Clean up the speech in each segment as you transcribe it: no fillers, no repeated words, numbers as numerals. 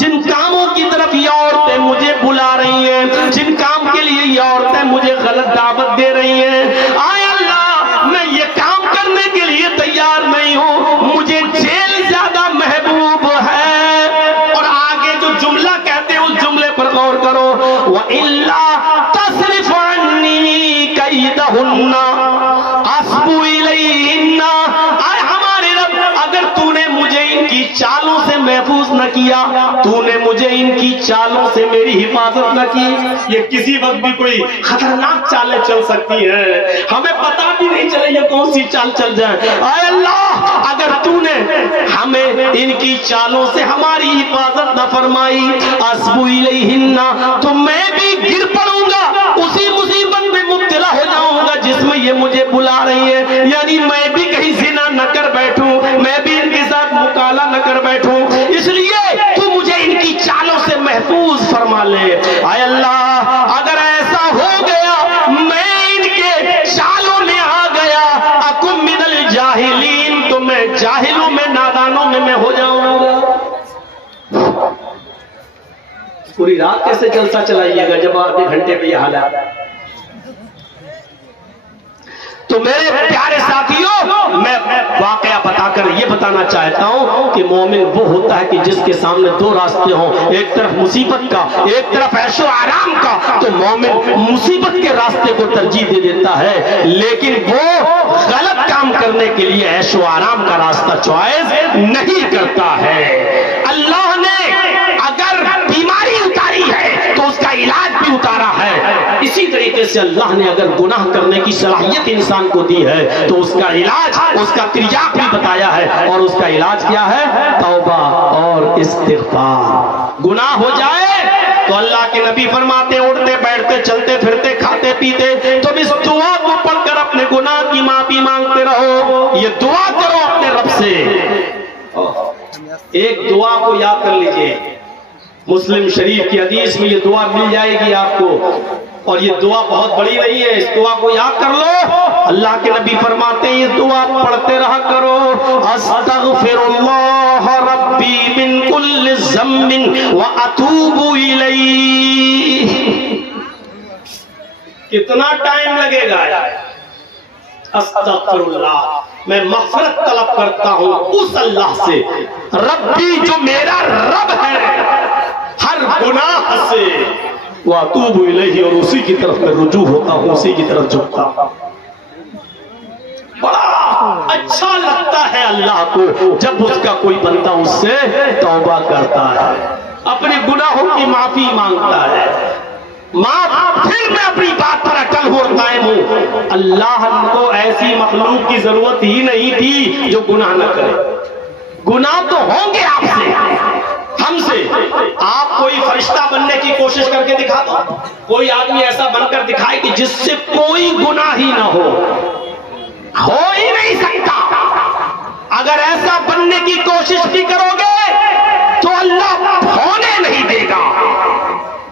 جن کاموں کی طرف یہ عورتیں مجھے بلا رہی ہیں، جن کام کے لیے یہ عورتیں مجھے غلط دعوت دے رہی ہیں، آئے اللہ میں یہ کام کرنے کے لیے تیار نہیں ہوں، مجھے جیل زیادہ محبوب ہے۔ اور آگے جو جملہ کہتے ہیں اس جملے پر غور کرو، وَإِلَّا تَصْرِفْ عَنِّي كَيْدَهُنَّ أَصْبُ إِلَيْهِنَّ۔ آئے ہمارے رب، اگر تو نے مجھے ان کی چالوں سے محفوظ نہ کیا، تو نے مجھے ان کی چالوں سے میری حفاظت نہ کی، یہ کسی وقت بھی کوئی خطرناک چالیں چل سکتی ہیں، ہمیں پتہ بھی نہیں چلے یہ کون سی چال چل جائے۔ اے اللہ اگر تو نے ہمیں ان کی چالوں سے ہماری حفاظت نہ فرمائی، اسبو الیہن، تو میں بھی گر پڑوں گا، اسی مصیبت میں مبتلا ہو جاؤں گا جس میں یہ مجھے بلا رہی ہے، یعنی میں بھی کہیں زنا نہ کر بیٹھوں، میں بھی ان کے ساتھ مکالہ نہ کر بیٹھوں، اس لیے تو مجھے ان کی چالوں سے محفوظ فرما لے۔ اے اللہ اگر ایسا ہو گیا میں ان کے چالوں میں آ گیا، اکم من الجاہلین، تو میں جاہلوں میں نادانوں میں ہو جاؤں گا۔ پوری رات کیسے جلسہ چلائیے گا جب آدھے گھنٹے پہ یہ حالات۔ تو میرے پیارے ساتھیوں، میں واقعہ بتا کر یہ بتانا چاہتا ہوں کہ مومن وہ ہوتا ہے کہ جس کے سامنے دو راستے ہوں، ایک طرف مصیبت کا، ایک طرف عیش و آرام کا، تو مومن مصیبت کے راستے کو ترجیح دے دیتا ہے، لیکن وہ غلط کام کرنے کے لیے عیش و آرام کا راستہ چوائس نہیں کرتا ہے۔ اللہ نے اگر بیماری اتاری ہے تو اس کا علاج بھی اتارا ہے، اسی طریقے سے اللہ نے اگر گناہ کرنے کی صلاحیت انسان کو دی ہے تو اس کا علاج، اس کا تریاق بھی بتایا ہے، اور اس کا علاج کیا ہے؟ توبہ اور استغفار۔ گناہ ہو جائے تو اللہ کے نبی فرماتے ہیں اٹھتے بیٹھتے چلتے پھرتے کھاتے پیتے تو اس دعا کو پڑھ کر اپنے گناہ کی معافی مانگتے رہو، یہ دعا کرو اپنے رب سے۔ ایک دعا کو یاد کر لیجئے، مسلم شریف کی حدیث میں یہ دعا مل جائے گی آپ کو، اور یہ دعا بہت بڑی نہیں ہے، اس دعا کو یاد کر لو۔ اللہ کے نبی فرماتے ہیں یہ دعا پڑھتے رہا کرو، استغفر اللہ ربی من کل ذنب واتوب الیہ۔ کتنا ٹائم لگے گا؟ استغفر اللہ، میں مغفرت طلب کرتا ہوں اس اللہ سے، ربی جو میرا رب ہے، ہر گناہ سے، واتوب الیہ، اور اسی کی طرف میں رجوع ہوتا ہوں، اسی کی طرف جھکتا ہوں۔ بڑا اچھا لگتا ہے اللہ کو جب اس کا کوئی بندہ اس سے توبہ کرتا ہے، اپنے گناہوں کی معافی مانگتا ہے۔ پھر میں اپنی بات پر اٹل ہوں اور قائم ہوں، اللہ کو ایسی مخلوق کی ضرورت ہی نہیں تھی جو گناہ نہ کرے۔ گناہ تو ہوں گے آپ سے، ہم سے، آپ کوئی فرشتہ بننے کی کوشش کر کے دکھا دو، کوئی آدمی ایسا بن کر دکھائے کہ جس سے کوئی گناہ ہی نہ ہو ہی نہیں سکتا۔ اگر ایسا بننے کی کوشش بھی کرو گے تو اللہ ہونے نہیں دے گا،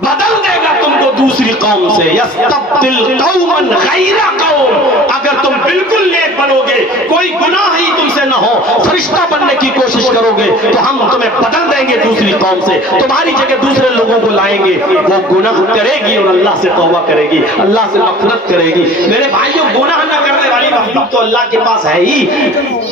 بدل دے گا تم کو دوسری قوم سے، یستبدل قوما غیر قوم۔ اگر تم بالکل نیک بنو گے، کوئی گناہ ہی تم سے نہ ہو، فرشتہ بننے کی کوشش کرو گے تو ہم تمہیں بدل دیں گے دوسری قوم سے، تمہاری جگہ دوسرے لوگوں کو لائیں گے، وہ گناہ کرے گی اور اللہ سے توبہ کرے گی، اللہ سے مغفرت کرے گی۔ میرے بھائیوں، گناہ نہ کرنے والی مخلوق تو اللہ کے پاس ہے ہی،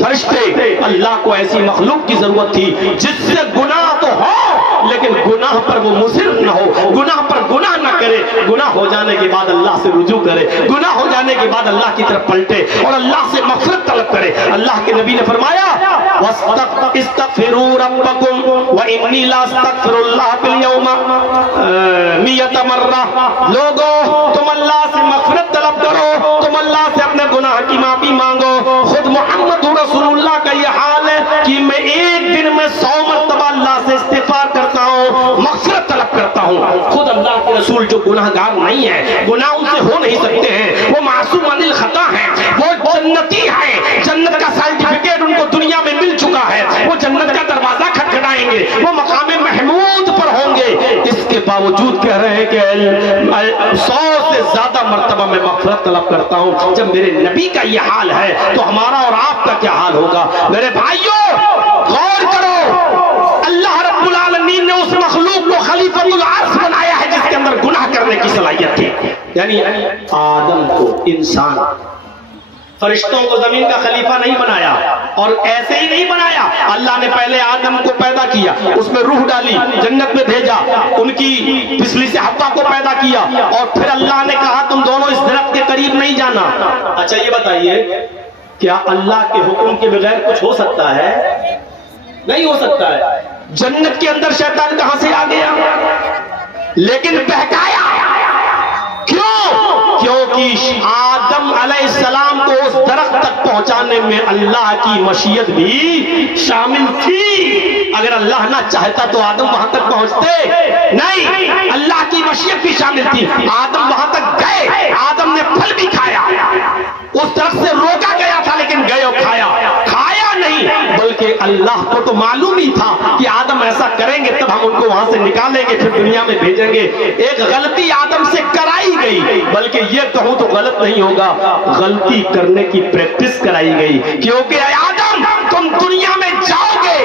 فرشتے۔ اللہ کو ایسی مخلوق کی ضرورت تھی جس سے گناہ تو ہو لیکن گناہ پر وہ مصر نہ ہو، گناہ پر گناہ نہ کرے، گناہ ہو جانے کے بعد اللہ سے رجوع کرے، گناہ ہو جانے کے بعد اللہ کی طرف پلٹے اور اللہ سے مغفرت طلب کرے۔ اللہ کے نبی نے فرمایا وَاسْتَغْفِرُوا رَبَّكُمْ وَإِنِّي لَا أَسْتَغْفِرُ اللَّهَ فِي الْيَوْمِ 100 مرہ۔ لوگوں تم اللہ سے مغفرت طلب کرو، تم اللہ سے اپنے گناہ کی معافی مانگو۔ خود محمد رسول اللہ کا یہ حال ہے کہ میں ایک دن میں 100 مرتبہ اللہ سے استغفار کرتا ہوں، مغفرت طلب کرتا ہوں۔ خود اللہ کے رسول جو گناہگار نہیں ہے، گناہ ان سے ہو نہیں سکتے ہیں، وہ معصوم عن الخطا ہیں، وہ جنتی ہیں، جنت کا سرٹیفکیٹ ان کو دنیا میں مل چکا ہے، وہ جنت کا دروازہ کھٹکھٹائیں گے، وہ مقام محمود پر ہوں گے۔ اس کے باوجود کہہ رہے ہیں کہ 100 سے زیادہ مرتبہ میں مغفرت طلب کرتا ہوں۔ جب میرے نبی کا یہ حال ہے تو ہمارا اور آپ کا کیا حال ہوگا؟ میرے بھائیوں غور کرو، اللہ رب العالمین نے اس صلاحیت تھی. یعنی آدم کو انسان فرشتوں کو زمین کا خلیفہ نہیں بنایا اور ایسے ہی نہیں بنایا. اللہ نے پہلے آدم کو پیدا کیا, اس میں روح ڈالی, جنت میں بھیجا, ان کی پسلی سے حوا کو پیدا کیا, اور پھر اللہ نے کہا تم دونوں اس درخت کے قریب نہیں جانا. اچھا یہ بتائیے کیا اللہ کے حکم کے بغیر کچھ ہو سکتا ہے؟ نہیں ہو سکتا ہے. جنت کے اندر شیطان کہاں سے آ گیا؟ لیکن بہکایا کیوں؟ کیونکہ آدم علیہ السلام کو اس درخت تک پہنچانے میں اللہ کی مشیت بھی شامل تھی. اگر اللہ نہ چاہتا تو آدم وہاں تک پہنچتے نہیں. اللہ کی مشیت بھی شامل تھی. آدم وہاں تک گئے, آدم نے پھل بھی کھایا, اس درخت سے روکا گیا تھا لیکن گئے اور کھایا نہیں, بلکہ اللہ کو تو معلوم ہی تھا کہ آدم ایسا کریں گے تب ہم ان کو وہاں سے نکالیں گے, پھر دنیا میں بھیجیں گے. ایک غلطی آدم سے کرائی گئی, بلکہ یہ کہوں تو غلط نہیں ہوگا, غلطی کرنے کی پریکٹس کرائی گئی. کیونکہ اے آدم تم دنیا میں جاؤ گے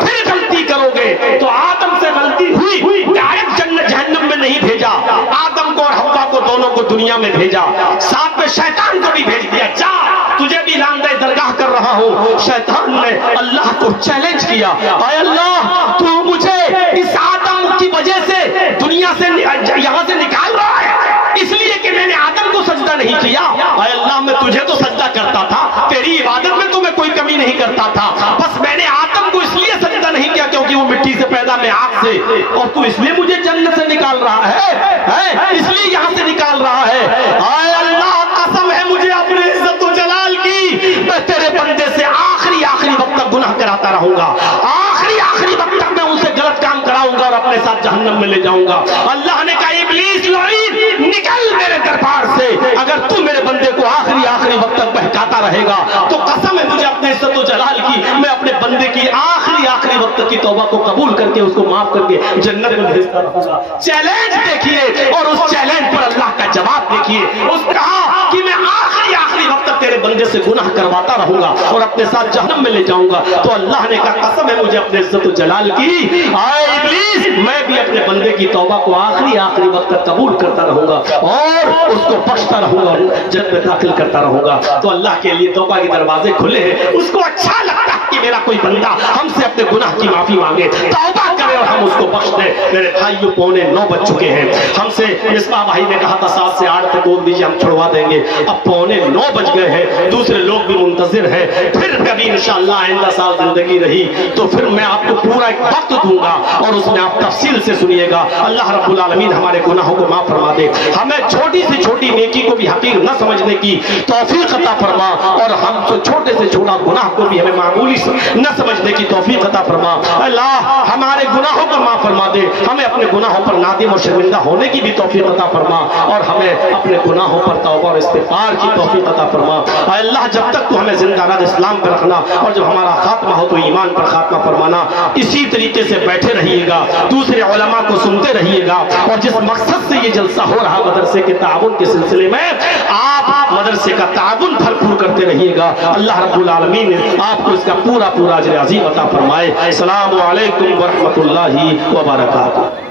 پھر غلطی کرو گے, تو آدم سے غلطی ہوئی, ڈائریکٹ جنت جہنم میں نہیں بھیجا. آدم کو اور حوا کو دونوں کو دنیا میں بھیجا, ساتھ میں شیطان کو بھی بھیج دیا. جا تجھے بھی راندہ درگاہ کر رہا ہوں. شیطان نے اللہ کو چیلنج کیا, اے اللہ تو مجھے اس آدم کی وجہ سے دنیا سے یہاں سے نکال رہا ہے اس لیے کہ میں نے آدم کو سجدہ نہیں کیا. اے اللہ میں تجھے تو سجدہ کرتا تھا, تیری عبادت میں تو میں کوئی کمی نہیں کرتا تھا, بس میں نے آدم کو اس لیے سجدہ نہیں کیا کیونکہ وہ مٹی سے پیدا, میں آگ سے, اور تو اس لیے مجھے جنت سے نکال رہا ہے, اس لیے یہاں سے نکال رہا ہے. اے اللہ قسم ہے مجھے اپنے عزت و جلال کی, میں تیرے بندے سے آخری وقت تک گناہ کراتا رہوں گا, آخری وقت تک میں ان سے غلط کام کراؤں گا اور اپنے ساتھ جہنم میں لے جاؤں گا. اللہ نے کہا ابلیس لعین نکل میرے دربار سے, اگر تو میرے بندے کو آخری وقت تک بہکاتا رہے گا تو قسم ہے مجھے اپنے عزت و جلال کی, میں اپنے بندے کی آخری وقت کی توبہ کو قبول کر کے اس کو معاف کر کے جنت میں بھیجتا رہوں گا. چیلنج دیکھیے, اور اس چیلنج پر اللہ کا جواب دیکھیے. اس کہا کہ میں آخری وقت تک تیرے بندے سے گناہ کرواتا رہوں گا اور اپنے ساتھ جہنم میں لے جاؤں گا. تو اللہ نے کہا قسم ہے مجھے اپنے عزت و جلال کی, اے ابلیس میں بھی اپنے بندے کی توبہ کو آخری وقت تک قبول کرتا رہوں گا اور اس کو بخشتا رہوں گا, جنت میں داخل کرتا رہوں گا. تو اللہ کے لیے توبہ کے دروازے کھلے ہیں. اس کو اچھا لگتا ہے کہ میرا کوئی بندہ ہم سے اپنے گناہ کی معافی مانگے, توبہ کرے اور ہم اس کو بخش دیں. میرے بھائیوں 9:15 بج چکے ہیں. ہم سے مصباح بھائی نے کہا تھا 7 سے 8 تک بول دیجیے ہم چھڑوا دیں گے. اب 9:15 بج گئے ہیں, دوسرے لوگ بھی منتظر ہیں. پھر کبھی انشاءاللہ آئندہ سال زندگی رہی تو پھر میں آپ کو پورا ایک وقت دوں گا اور اس میں آپ تفصیل سے سنیے گا. اللہ رب العالمین ہمارے گناہوں کو معاف فرما دے, ہمیں چھوٹی سے چھوٹی نیکی کو بھی حقیر نہ سمجھنے کی توفیق عطا فرما, اور ہم سے چھوٹے سے چھوٹا گناہ کو بھی ہمیں معمولی نہ سمجھنے کی توفیق عطا فرما. اللہ ہمارے گناہوں کو معاف فرما دے, ہمیں اپنے گناہوں پر نادم اور شرمندہ ہونے کی بھی توفیق عطا فرما, اور ہمیں اپنے گناہوں پر توبہ اور استغفار کی توفیق عطا فرما. اے اللہ جب تک تو ہمیں زندہ راز اسلام پر رکھنا, اور جب ہمارا خاتمہ ہو تو ایمان پر خاتمہ فرمانا. اسی طریقے سے بیٹھے رہیے گا, دوسرے علماء کو سنتے رہیے گا, اور جس مقصد سے یہ جلسہ ہو رہا مدرسے کے تعاون کے سلسلے میں آپ مدرسے کا تعاون بھرپور کرتے رہیے گا. اللہ رب العالمین آپ کو اس کا پورا اجر عظیم عطا فرمائے. السلام علیکم ورحمۃ اللہ وبرکاتہ.